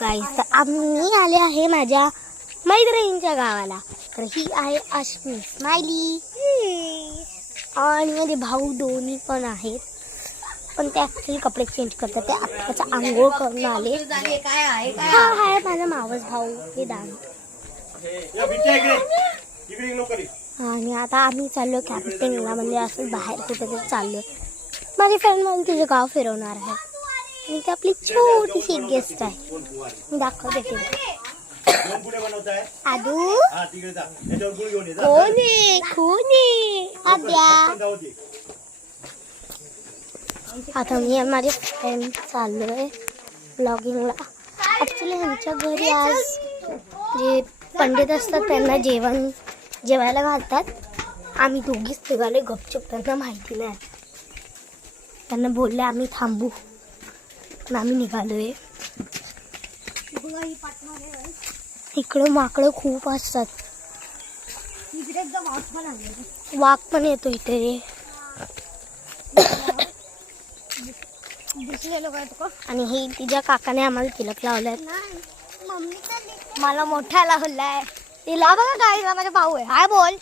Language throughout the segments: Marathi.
गाईस, आम्ही आले आहे माझ्या मैत्रिणींच्या गावाला. तर ही आहे अश्मी स्माइली आणि माझे भाऊ दोन्ही पण आहेत, पण ते ऍक्च्युली कपडे चेंज करतात. ते आत्ताचा आंघोळ करून आले. हा आहे माझा मावस भाऊ हे दान. आणि आता आम्ही चाललो कॅम्पिंगला, म्हणजे असं बाहेर कुठेतरी चाललो. माझी फ्रेंड मला तिचे गाव फिरवणार आहे आणि ती आपली छोटीशी गेस्ट आहे. मी दाखवते तिला. आदू आता मी आणि माझे फ्रेंड चाललोय ब्लॉगिंगला. ॲक्च्युली ह्यांच्या घरी आज जे पंडित असतात त्यांना जेवायला घालतात. आम्ही दोघीच निघाले गपचूप, त्यांना माहिती नाही. त्यांना बोलले आम्ही थांबू, पण आम्ही निघालोय. इकडं माकडं खूप असतात. वाघ पण येतो इथे. आणि हे तिच्या काकाने आम्हाला तिलक लावलाय. मला मोठा लावलाय तिला. बघा गाडीला माझा भाऊ आहे. हाय बोल.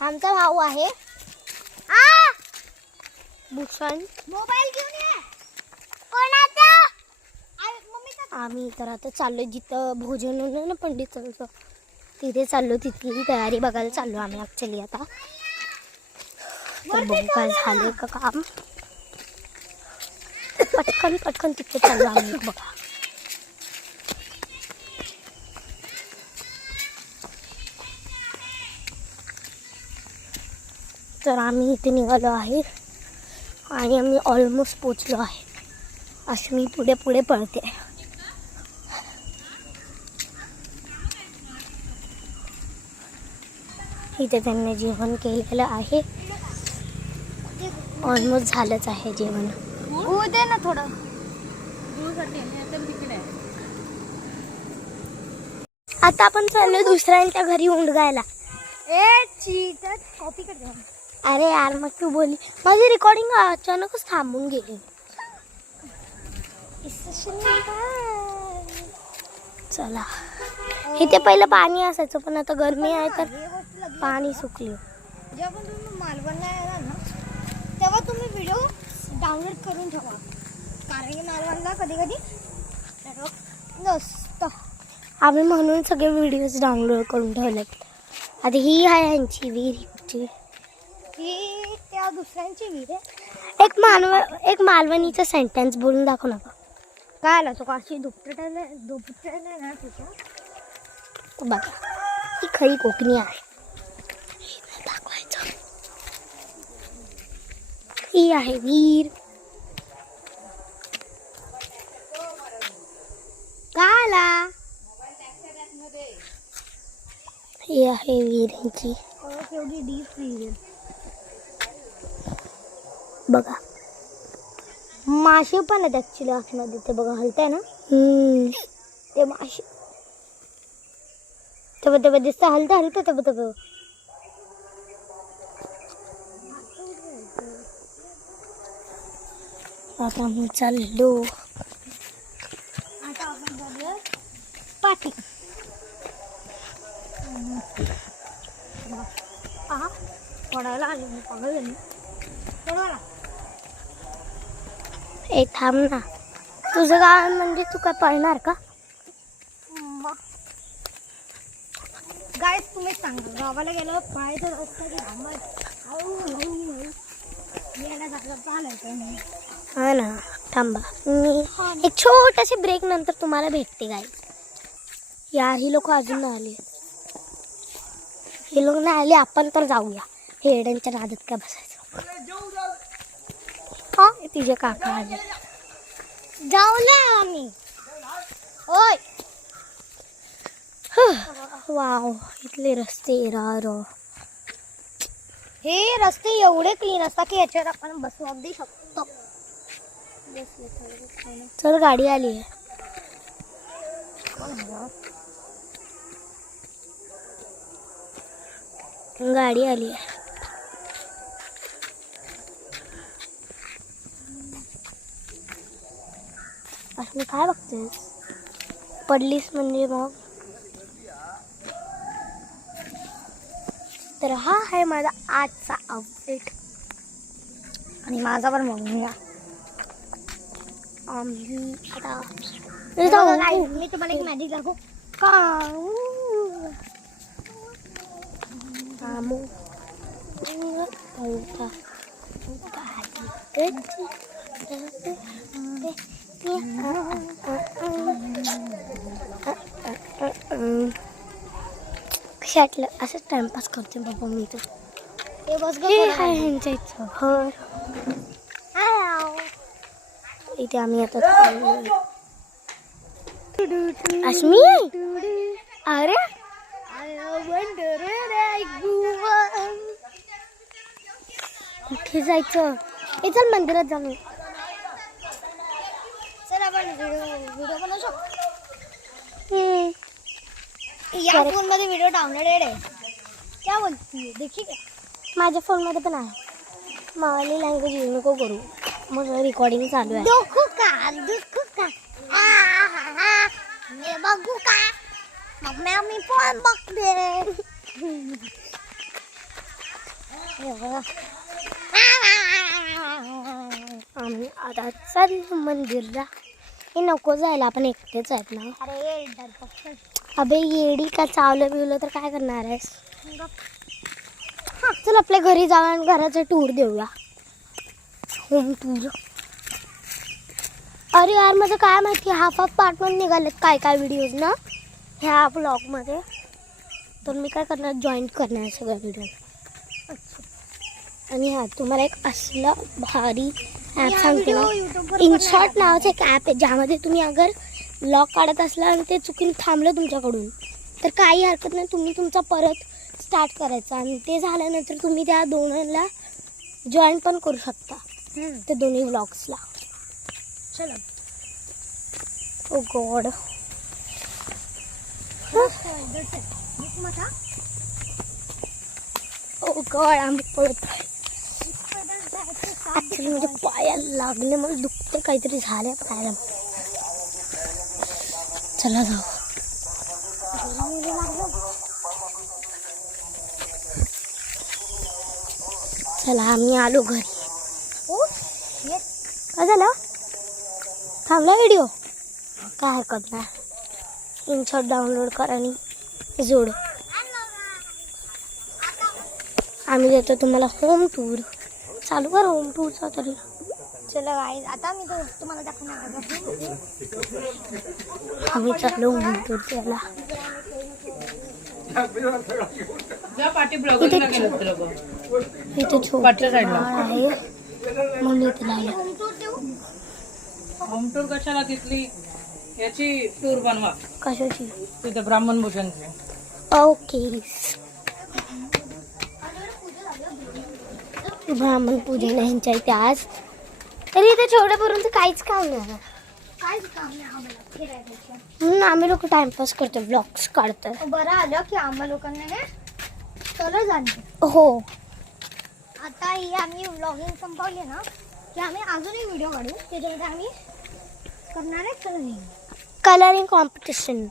आमचा भाऊ आहे भूषण. मोबाईल घेऊन ये. कोणाचा? आम्ही तर आता चाललो जिथं भोजन होतं ना पंडितांचं, तिथे चाललो. तिथली तयारी बघायला चाललो आम्ही ॲक्च्युली आता. तर बघू काय झालं का काम. पटकन तिथे चाललो आम्ही. बघा तर आम्ही इथे निघालो आहे आणि आम्ही ऑलमोस्ट पोचलो आहे. अश्मी पुढे पळते. इथे त्यांनी जेवण केलेलं आहे. ऑलमोस्ट झालंच आहे जेवण. दे ना थोडं. आता आपण चाललो दुसऱ्यांच्या घरी उंडगायला. कॉपी कर. अरे यार मग तू बोलली. माझी रेकॉर्डिंग अचानकच थांबून गेली. चला, इथे पहिलं पाणी असायचं, पण आता गरमी आहे तर पाणी सुकले. जेव्हा पण तुम्ही मालवणला याल ना, तेव्हा तुम्ही व्हिडिओ डाउनलोड करून ठेवा, कारण की मालवणला कधी नेटवर्क नसतं. आम्ही म्हणून सगळे व्हिडिओज डाउनलोड करून ठेवलेत. आता ही आहे यांची विहीर. ही त्या दुसऱ्यांची विहीर आहे. एक मालवणीचं सेंटेन्स बोलून दाखव ना. काय आला तो काशी दुपट्याला ना तुझ्या. बघा ही खरी कोकणी आहे. दाखवायचं. ही आहे विहीर. काय आला. ही आहे विहीर यांची. एवढी डीप विहीर. बघा मासे पण आहेत ऍक्च्युली आतमध्ये. ते बघा हलताय ना ते मासे. तेव्हा दिसतं हलतं तेव्हा. आता आम्ही चाललो. आता आपण जाऊया पाठी. पडायला आली मी पागल झाली. ए थांब ना. तुझं गाव म्हणजे तू काय पळणार का? गाईस तुम्ही सांगा, गावाला गेलो पाहायचं रस्ता की हा ना. थांबा, मी एक छोटासे ब्रेक नंतर तुम्हाला भेटते गाईस. यार ही लोक अजून नाही आले. हे लोक नाही आले, आपण तर जाऊया. हेड्यांच्या नादात काय बसायचं. हा तिचे काका आले. जाऊया आम्ही. ओय वाव, इथले रस्ते हे रस्ते एवढे क्लीन असतात की याच्यावर आपण बसू अगदी शकतो. चल गाडी आली आहे. गाडी आली आहे. मी काय बघतेस. पडलीस म्हणजे मग. तर हा आहे माझा आजचा आउटफिट आणि माझा पण मम्मी. आम्ही आता मी तुम्हाला एक मॅजिक दाखवू. कशातलं असंच टाइमपास करते बाबा मी तर. हे आहे ह्यांच्या इथं घर. इथे आम्ही आता अश्मी. अरे कुठे जायचं? हे चल मंदिरात जाऊ. चल आपण व्हिडिओ बनवू शकतो. या फोन मध्ये व्हिडिओ डाउनलोडेड आहे. क्या बोलती? देखी का? माझ्या फोन मध्ये पण आहे. मावाली लँग्वेज यूज नको करू. मग रेकॉर्डिंग चालू आहे. दुखू का? मी बघू का? मग मी फोन बघते. आम्ही आता चाललो मंदिरला. हे नको जायला, आपण एकटेच आहेत ना. अरे अबे येडी का? चावलं बिवलं तर काय करणार आहेस? हां चल आपल्या घरी जाऊ आणि घराचं टूर देऊया. Home tour. अरे यार माझं काय माहिती, हाफ पार्ट वन निघालेत काय काय व्हिडिओज ना ह्या ब्लॉगमध्ये. तर मी काय करणार, जॉईन करणार आहे सगळ्या व्हिडिओ. आणि हा तुम्हाला एक असला भारी ॲप सांगते ना, इनशॉट नावाचं एक ॲप आहे ज्यामध्ये तुम्ही अगर ब्लॉग काढत असला आणि ते चुकीने थांबलं तुमच्याकडून तर काही हरकत नाही, तुम्ही तुमचा परत स्टार्ट करायचा आणि ते झाल्यानंतर तुम्ही त्या दोनांना जॉईन पण करू शकता ते दोन्ही व्लॉग्सला. चलो. ओ गॉड. ओ गॉड आम्ही पळत आहे. ॲक्च्युली म्हणजे पायाला लागले, मला दुखते, काहीतरी झालं पायाला. चला जाऊ. चला आम्ही आलो घरी. काय झालं? थांबला व्हिडिओ? काय हरकत नाही. इनशॉट डाउनलोड कर आणि जोड. आम्ही देतो तुम्हाला होम टूर. चालू कर होम टूरचा तरी. चला गाईज आता मी तुम्हाला दाखवणार. आम्ही चाललो होम टूर द्यायला. इथे छोटे आहे म्हणून इथे लावलं. होम टूर कशाला घेतली? याची टूर बनवा. कशाची? तिथे ब्राह्मण भोजनची. ओके. ब्राह्मण पूजन आहे ह्यांच्या इथे आज. तरी इथे छोट्यापर्यंत काहीच काम नाही. म्हणून आम्ही लोक टाइमपास करतो, ब्लॉग्स काढतो. बरं आलं की आम्हा लोकांना कलर जाणते. हो आता ही आम्ही व्लॉगिंग संपवली ना की आम्ही अजूनही व्हिडिओ काढू. त्याच्यामध्ये आम्ही करणार आहे कलरिंग कॉम्पिटिशन.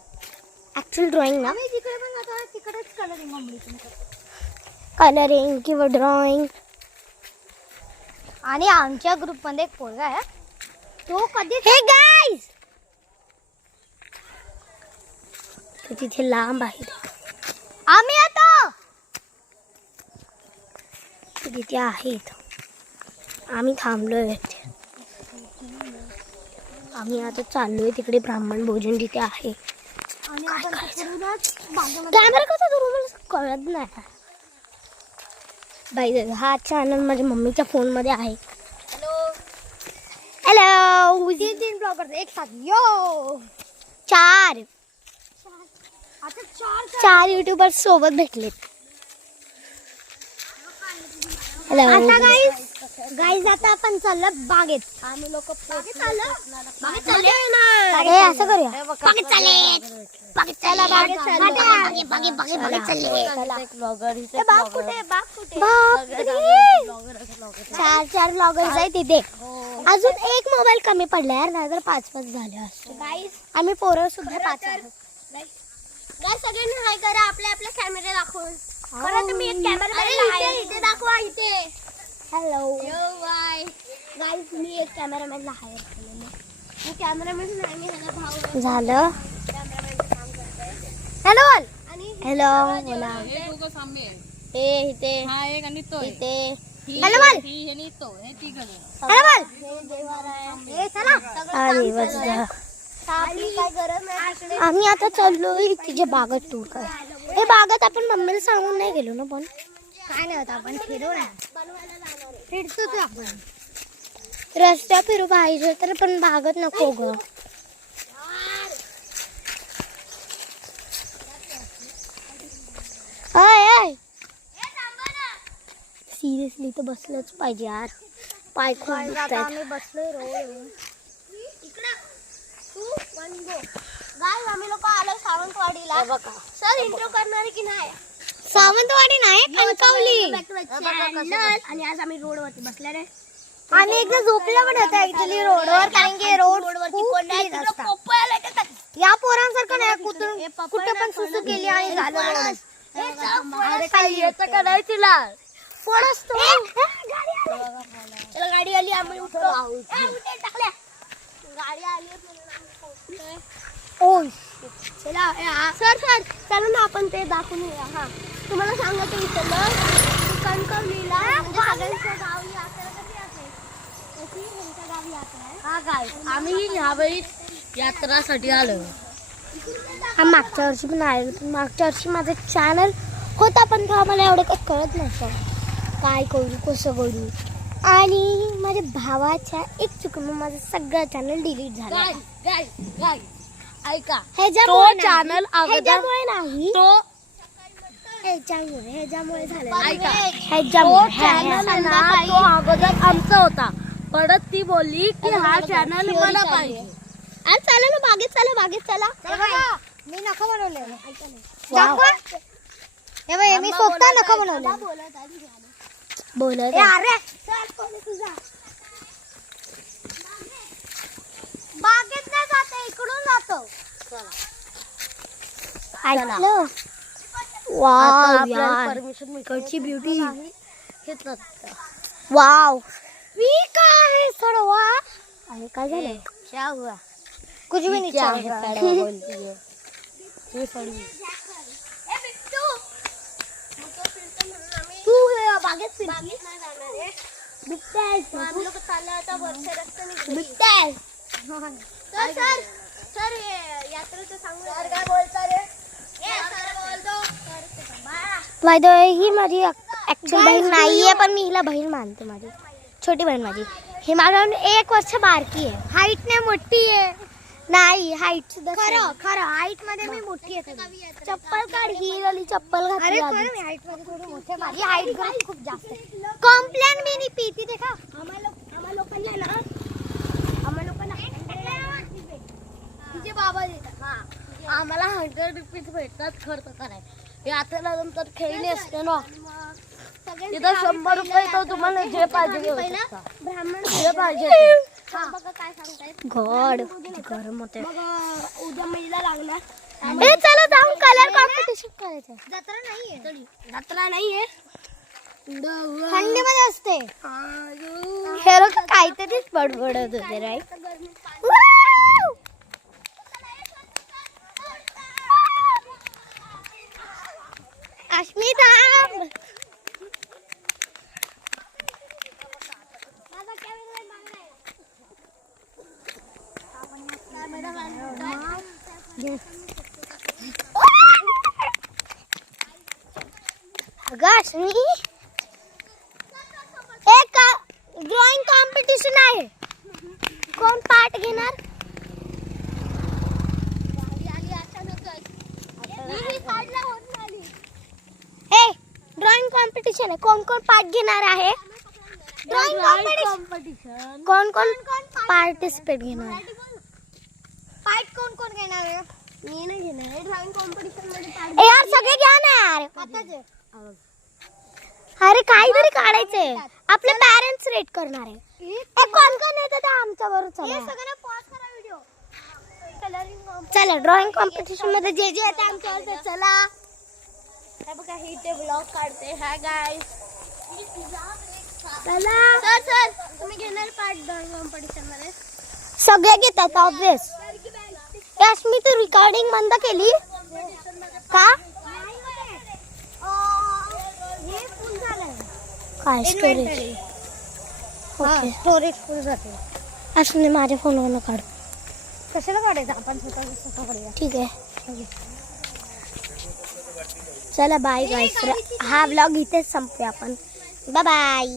ॲक्च्युअल ड्रॉइंग ना, आम्ही जिकडे पण जातो तिकडेच कलरिंग कॉम्पिटिशन करतो. कलरिंग किंवा ड्रॉइंग. आणि आमच्या ग्रुपमध्ये एक पोरगा आहे, तो कधी हे गाईज तो तिथे लांब आहे. आम्ही आता तिथे आहेत. आम्ही थांबलोय. आम्ही आता चाललोय तिकडे. ब्राह्मण भोजन तिथे आहे. कॅमेरा कसा धरू मला कळत नाही. बाई हा चॅनल माझ्या मम्मीच्या फोन मध्ये आहे. हॅलो. तीन ब्लॉग करते एक साथ. यो चार युट्यूबर सोबत भेटलेत. हॅलो. आता गाईज आता आपण चाललो बागेत. आम्ही लोक असं करूया. बागेत चालले. चला बागेत चालले. चार ब्लॉगर्स आहे तिथे. अजून एक मोबाईल कमी पडला यार, नाहीतर 5 झाले असते. आम्ही पोरं सुद्धा 5 आहोत. सगळ्यांनी हाय करा. आपले कॅमेरे दाखवून तुम्ही एक कॅमेरा इथे दाखवा. इथे हॅलो गाईज, मी एक कॅमेरामॅनला हायर केलेलं. मी कॅमेरामॅन नाही, भाऊ झालं. हॅलो हॅलो बोला. इथे हॅलो बोल. अरे बस जा. आम्ही आता चाललोय तिच्या बागेत टूर कर. हे बागेत आपण मम्मीला सांगून नाही गेलो ना, पण काय नाही होत, आपण फिरतो आपण रस्त्या फिरू पाहिजे तर, पण बागेत नको ग. सिरियसली तर बसलंच पाहिजे यार, पाय खूप दुखतायत. बसलोय रोड. आम्ही लोक आलो सावंतवाडीला. सर इंट्रो करणार की नाही? सावंतवाडी नाही, कणकवली. आणि आज आम्ही रोडवरती बसले रे. आणि एकदा झोपलं पण होतं ऍक्च्युली रोडवर, कारण की रोड या पोरांसारखं नाही, कुठे पण सुसू केली आणि झालं. कोण असतो? चला गाडी आली, आम्ही उठलो. गाडी आली. ओ चला सर चला ना आपण ते दाखवून येऊया. हा तुम्हाला सांगतो विसरलं, कणकवलीला सगळ्यांचं गाव यात्रा कशी असेल तशी ह्यांच्या गावी यात्रा आहे. हा काय आम्ही ह्यावेळी यात्रासाठी आलो. हा मागच्या वर्षी पण आलेलो. मागच्या वर्षी माझा चॅनल होता, पण तेव्हा मला एवढं काही कळत नव्हतं काय करू कसं करू. आणि माझ्या भावाच्या एक चुकीमुळे माझं सगळं चॅनल डिलीट झालं. ऐका, ह्याच्यामुळे चॅनल ह्याच्यामुळे नाही, तो ह्याच्यामुळे झालं. ऐका, ह्याच्यामुळे तो अगोदर आमचा होता, परत ती बोलली की हा चॅनल मला पाहिजे. अरे चला ना बागेत चला. मी नखं बनवले. मी स्वतः नखं बनवले. बोलत बागेत नाही जाते, इकडून जातो. ऐकलं? वाव यार, इकडची ब्युटी. वाव मी काय सडवा. अरे काय झालं? क्या हुआ? कुछ भी नहीं चाहिए. तू बागेत फिरली? सर यात्रेचं सांगू. काय बोलता रे? बाय द वे, ही माझी ऍक्च्युअल बहीण नाहीये, पण मी हिला बहीण मानते. माझी छोटी बहीण. माझी हे माझ्याहून 1 वर्ष बारकी आहे. हाईट ने मोठी आहे. नाही हाईट सुद्धा खरं हाईट मध्ये मी मोठी आहे. चप्पल काढ. ही वाली चप्पल घातली. हाईट मध्ये थोडी मोठी. माझी हाईट खूप जास्त आहे. कॉम्प्लेन मी नाही पीती. देखा आम्हाला लोकांना ना, तिचे बाबा देतात. आम्हाला 100 रुपीज भेटतात खर्च करायला. यात्रेला नंतर खेळणी असते ना, तिथं 100 रुपये तो तुम्हाला जे पाहिजे ब्राह्मण जे पाहिजे. काय सांगताय गॉड, गरम होते. उद्या महिला लागणार. चला जाऊन कलर कॉम्पिटिशन करायचं. जत्रा नाहीये, थंडीमध्ये असते. हे लोक काहीतरीच बडबडत होते. राईट. अस्मिता एक ड्रॉइंग कॉम्पिटिशन आहे. कोण पार्ट घेणार? ड्रॉइंग कॉम्पिटिशन आहे. कोण कोण पार्ट घेणार आहे? Drawing competition. कोण पार्टिसिपेट घेणार? पार्ट कोण घेणार आहे? मी नाही घेणार ड्रॉइंग कॉम्पिटिशन मध्ये ए यार सगळे घ्या ना यार. अरे काहीतरी काढायचंय. आपले पॅरेंट्स रेट करणार आहे. कोण कोण येतं ते आमच्या बरोबर चला. चला ड्रॉइंग कॉम्पिटिशन मध्ये जे जे येते आमच्यावर चला. हे बघा हे ते ब्लॉग काढते. Hi guys. चला सर तुम्ही घेणार पार्ट ड्रॉइंग कॉम्पिटिशन मध्ये? सगळे घेतात ऑब्विस. यश मी तू रेकॉर्डिंग बंद केली का? काय स्टोरेज? ओके स्टोरेज फुल जाते. असं माझ्या फोनवरून काढ. कशाला काढायचं आपण स्वतः काढूया. ठीक आहे चला बाय गाईस. हा व्लॉग इथेच संपूया आपण. Bye bye.